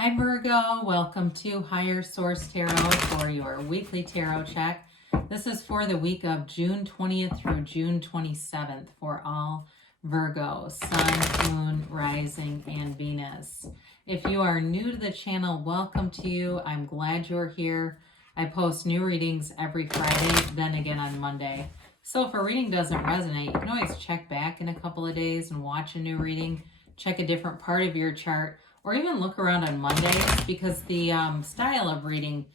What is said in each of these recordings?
Hi Virgo, welcome to Higher Source Tarot for your weekly tarot check. This is for the week of June 20th through June 27th for all Virgos, Sun, Moon, Rising, and Venus. If you are new to the channel, welcome to you. I'm glad you're here. I post new readings every Friday, then again on Monday. So if a reading doesn't resonate, you can always check back in a couple of days and watch a new reading, check a different part of your chart, or even look around on Mondays because the style of reading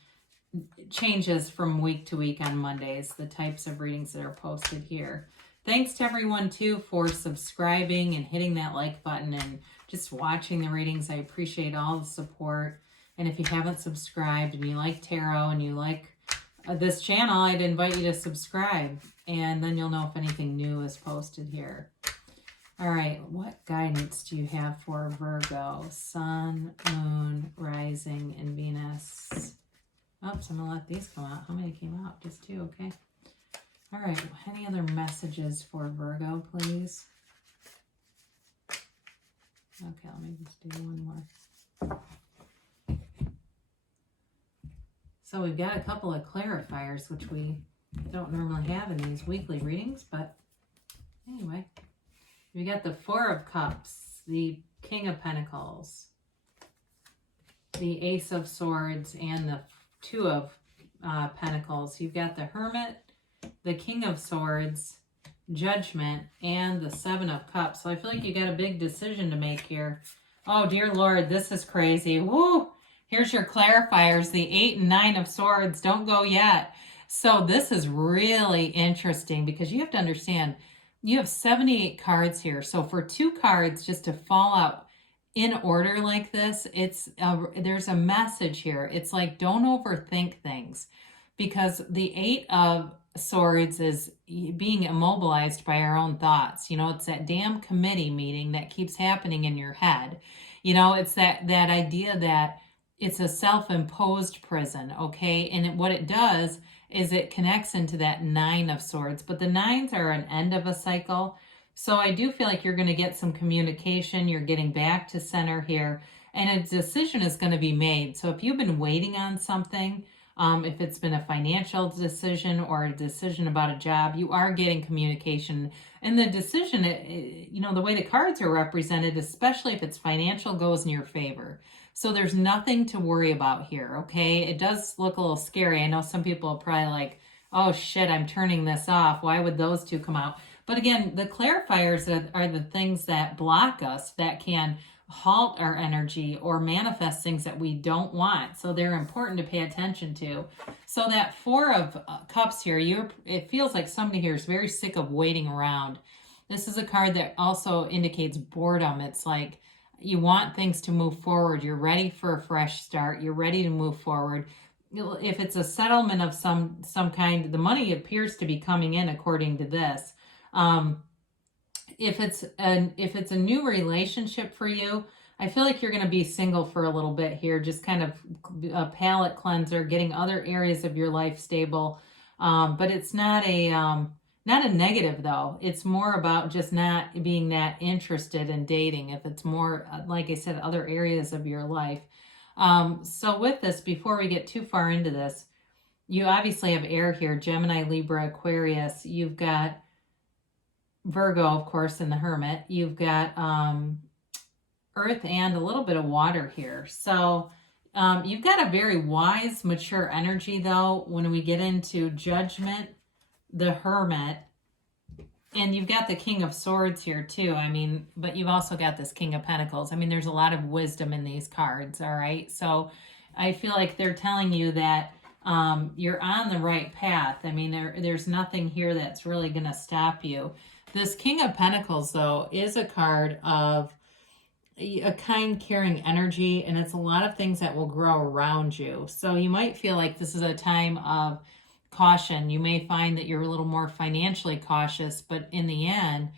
changes from week to week on Mondays, the types of readings that are posted here. Thanks to everyone, too, for subscribing and hitting that like button and just watching the readings. I appreciate all the support. And if you haven't subscribed and you like tarot and you like this channel, I'd invite you to subscribe. And then you'll know if anything new is posted here. All right, what guidance do you have for Virgo? Sun, Moon, Rising, and Venus. Oops, I'm going to let these come out. How many came out? Just two, okay. All right, any other messages for Virgo, please? Okay, let me just do one more. So we've got a couple of clarifiers, which we don't normally have in these weekly readings, but anyway. We got the Four of Cups, the King of Pentacles, the Ace of Swords, and the Two of Pentacles. You've got the Hermit, the King of Swords, Judgment, and the Seven of Cups. So I feel like you got a big decision to make here. Oh, dear Lord, this is crazy. Woo! Here's your clarifiers, the 8 and 9 of Swords. Don't go yet. So this is really interesting because you have to understand, you have 78 cards here. So for two cards just to fall out in order like this, there's a message here. It's like, don't overthink things, because the 8 of Swords is being immobilized by our own thoughts. You know, it's that damn committee meeting that keeps happening in your head. You know, it's that idea that it's a self-imposed prison, okay? And what it does is it connects into that 9 of Swords, but the 9s are an end of a cycle. So I do feel like you're going to get some communication. You're getting back to center here, and a decision is going to be made. So if you've been waiting on something, if it's been a financial decision or a decision about a job, you are getting communication. And the decision, you know, the way the cards are represented, especially if it's financial, goes in your favor. So there's nothing to worry about here, okay? It does look a little scary. I know some people are probably like, oh shit, I'm turning this off. Why would those two come out? But again, the clarifiers are the things that block us, that can halt our energy or manifest things that we don't want. So they're important to pay attention to. So that 4 of Cups here, it feels like somebody here is very sick of waiting around. This is a card that also indicates boredom. It's like you want things to move forward. You're ready for a fresh start. You're ready to move forward. If it's a settlement of some kind, the money appears to be coming in according to this. If it's a new relationship for you, I feel like you're going to be single for a little bit here, just kind of a palate cleanser, getting other areas of your life stable. But it's not a negative though. It's more about just not being that interested in dating. If it's more, like I said, other areas of your life. So with this, before we get too far into this, you obviously have air here, Gemini, Libra, Aquarius. You've got Virgo, of course, and the Hermit. You've got Earth and a little bit of water here. So you've got a very wise, mature energy, though, when we get into Judgment, the Hermit, and you've got the King of Swords here, too. I mean, but you've also got this King of Pentacles. I mean, there's a lot of wisdom in these cards, all right? So I feel like they're telling you that you're on the right path. I mean, there's nothing here that's really going to stop you. This King of Pentacles, though, is a card of a kind, caring energy, and it's a lot of things that will grow around you. So you might feel like this is a time of caution. You may find that you're a little more financially cautious, but in the end,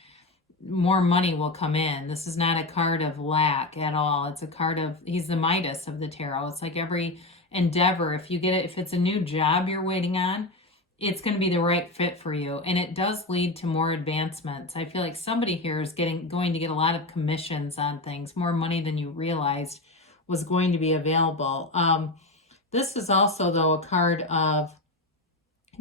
more money will come in. This is not a card of lack at all. It's a card of, he's the Midas of the tarot. It's like every endeavor, if it's a new job you're waiting on, it's going to be the right fit for you. And it does lead to more advancements. I feel like somebody here is going to get a lot of commissions on things, more money than you realized was going to be available. This is also, though, a card of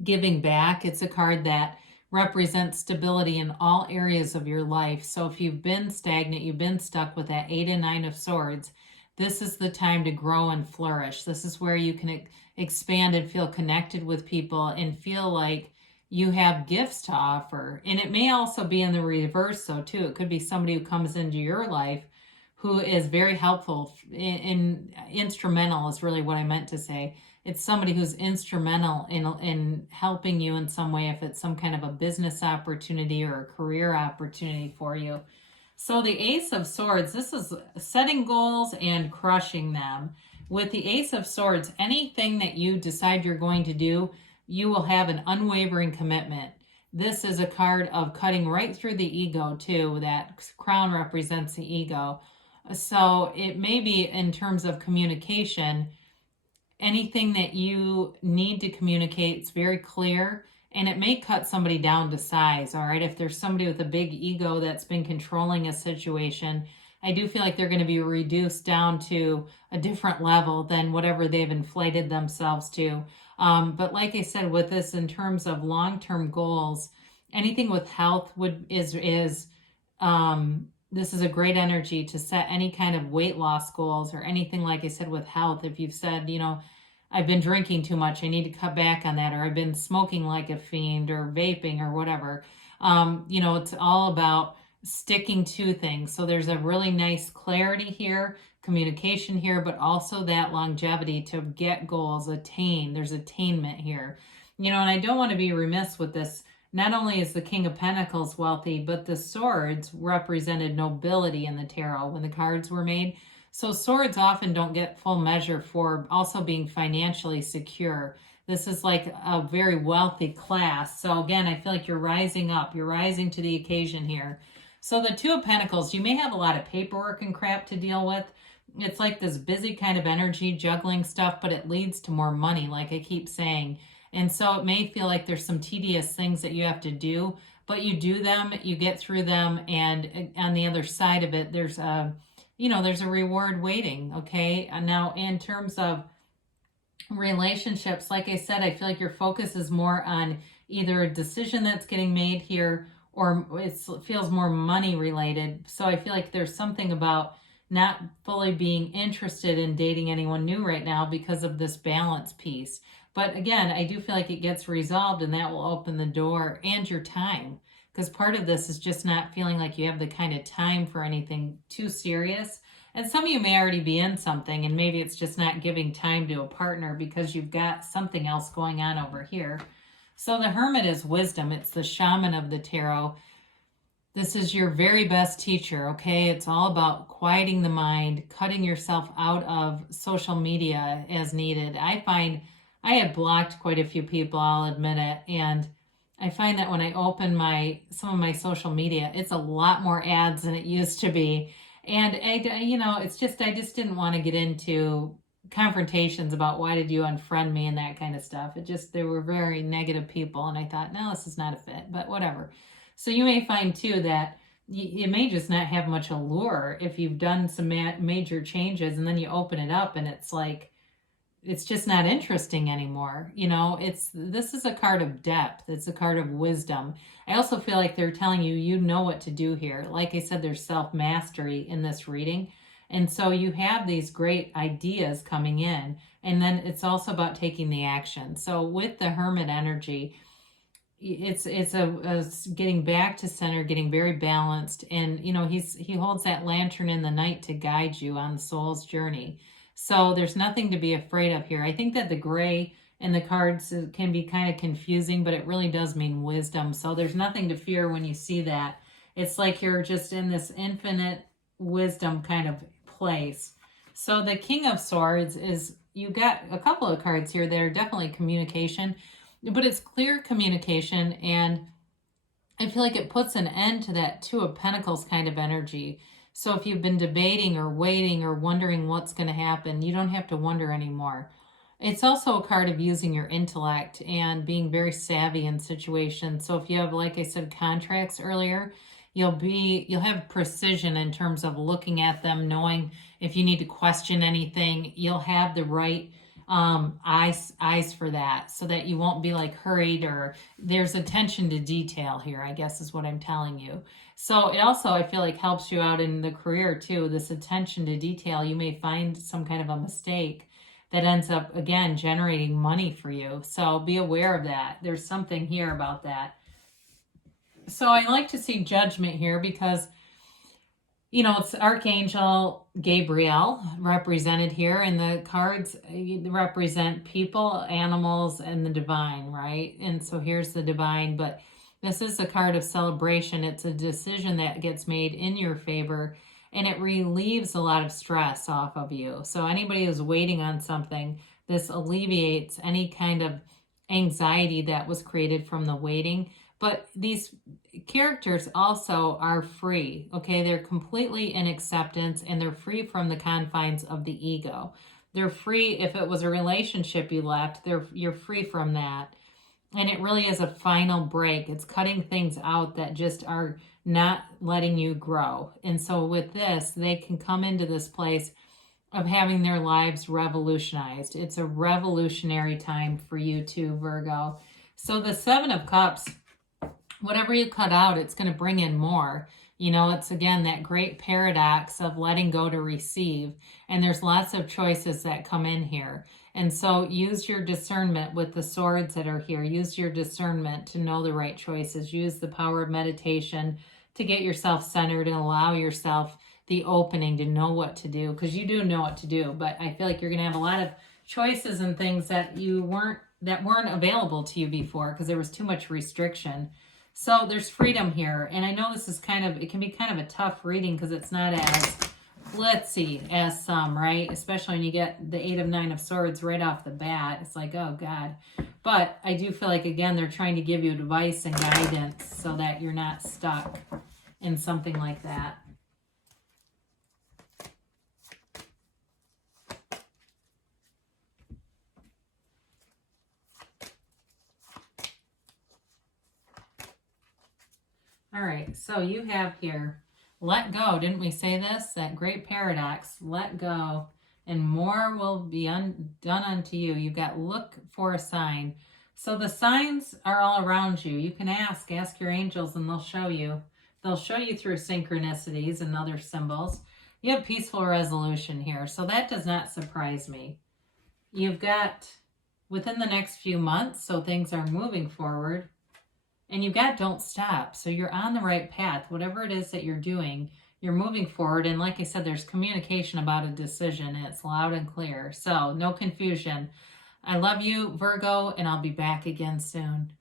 giving back. It's a card that represents stability in all areas of your life. So if you've been stagnant, you've been stuck with that 8 and 9 of swords, this is the time to grow and flourish. This is where you can expand and feel connected with people and feel like you have gifts to offer. And it may also be in the reverse, though, too. It could be somebody who comes into your life who is very helpful in instrumental is really what I meant to say. It's somebody who's instrumental in helping you in some way, if it's some kind of a business opportunity or a career opportunity for you. So the Ace of Swords, this is setting goals and crushing them. With the Ace of Swords, anything that you decide you're going to do, you will have an unwavering commitment. This is a card of cutting right through the ego, too. That crown represents the ego. So it may be in terms of communication, anything that you need to communicate, it's very clear, and it may cut somebody down to size, all right? If there's somebody with a big ego that's been controlling a situation, I do feel like they're going to be reduced down to a different level than whatever they've inflated themselves to. But like I said, with this, in terms of long-term goals, anything with health this is a great energy to set any kind of weight loss goals or anything, like I said, with health. If you've said, I've been drinking too much, I need to cut back on that, or I've been smoking like a fiend or vaping or whatever, it's all about sticking to things. So there's a really nice clarity here, communication here, but also that longevity to get goals, there's attainment here. And I don't want to be remiss with this. Not only is the King of Pentacles wealthy, but the swords represented nobility in the tarot when the cards were made. So swords often don't get full measure for also being financially secure. This is like a very wealthy class. So again, I feel like you're rising up. You're rising to the occasion here. So the Two of Pentacles, you may have a lot of paperwork and crap to deal with. It's like this busy kind of energy, juggling stuff, but it leads to more money, like I keep saying. And so it may feel like there's some tedious things that you have to do, but you do them, you get through them, and on the other side of it, there's a reward waiting, okay? And now in terms of relationships, like I said, I feel like your focus is more on either a decision that's getting made here, or it feels more money related. So I feel like there's something about not fully being interested in dating anyone new right now because of this balance piece. But again, I do feel like it gets resolved, and that will open the door, and your time. Because part of this is just not feeling like you have the kind of time for anything too serious. And some of you may already be in something, and maybe it's just not giving time to a partner because you've got something else going on over here. So the Hermit is wisdom. It's the shaman of the tarot. This is your very best teacher, okay? It's all about quieting the mind, cutting yourself out of social media as needed. I find I had blocked quite a few people, I'll admit it, and I find that when I open some of my social media, it's a lot more ads than it used to be. And I just didn't want to get into confrontations about why did you unfriend me and that kind of stuff. They were very negative people, and I thought, no, this is not a fit, but whatever. So you may find too that it may just not have much allure if you've done some major changes, and then you open it up and it's like, it's just not interesting anymore. This is a card of depth. It's a card of wisdom. I also feel like they're telling you know what to do here. Like I said, there's self-mastery in this reading. And so you have these great ideas coming in, and then it's also about taking the action. So with the Hermit energy, it's a getting back to center, getting very balanced. And, he holds that lantern in the night to guide you on the soul's journey. So there's nothing to be afraid of here. I think that the gray in the cards can be kind of confusing, but it really does mean wisdom. So there's nothing to fear when you see that. It's like you're just in this infinite wisdom kind of place. So the King of Swords is, you got a couple of cards here that are definitely communication, but it's clear communication, and I feel like it puts an end to that Two of Pentacles kind of energy. So if you've been debating or waiting or wondering what's going to happen, you don't have to wonder anymore. It's also a card of using your intellect and being very savvy in situations. So if you have, like I said, contracts earlier, You'll have precision in terms of looking at them, knowing if you need to question anything. You'll have the right eyes for that, so that you won't be like hurried, or there's attention to detail here, I guess is what I'm telling you. So it also, I feel like, helps you out in the career too. This attention to detail, you may find some kind of a mistake that ends up, again, generating money for you. So be aware of that. There's something here about that. So I like to see Judgment here because, it's Archangel Gabriel represented here, and the cards represent people, animals, and the divine, right? And so here's the divine, but this is a card of celebration. It's a decision that gets made in your favor, and it relieves a lot of stress off of you. So anybody who's waiting on something, this alleviates any kind of anxiety that was created from the waiting. But these characters also are free, okay? They're completely in acceptance, and they're free from the confines of the ego. They're free. If it was a relationship you left, you're free from that. And it really is a final break. It's cutting things out that just are not letting you grow. And so with this, they can come into this place of having their lives revolutionized. It's a revolutionary time for you too, Virgo. So the Seven of Cups, whatever you cut out, it's going to bring in more. It's, again, that great paradox of letting go to receive. And there's lots of choices that come in here. And so use your discernment with the swords that are here. Use your discernment to know the right choices. Use the power of meditation to get yourself centered and allow yourself the opening to know what to do, because you do know what to do. But I feel like you're going to have a lot of choices and things that weren't available to you before because there was too much restriction. So there's freedom here. And I know this is it can be kind of a tough reading because it's not as glitzy as some, right? Especially when you get the 8 of 9 of Swords right off the bat. It's like, oh God. But I do feel like, again, they're trying to give you advice and guidance so that you're not stuck in something like that. All right, so you have here, let go. Didn't we say this? That great paradox, let go, and more will be done unto you. You've got look for a sign. So the signs are all around you. You can ask your angels, and they'll show you. They'll show you through synchronicities and other symbols. You have peaceful resolution here, so that does not surprise me. You've got within the next few months, so things are moving forward. And you've got don't stop. So you're on the right path. Whatever it is that you're doing, you're moving forward. And like I said, there's communication about a decision. And it's loud and clear. So no confusion. I love you, Virgo, and I'll be back again soon.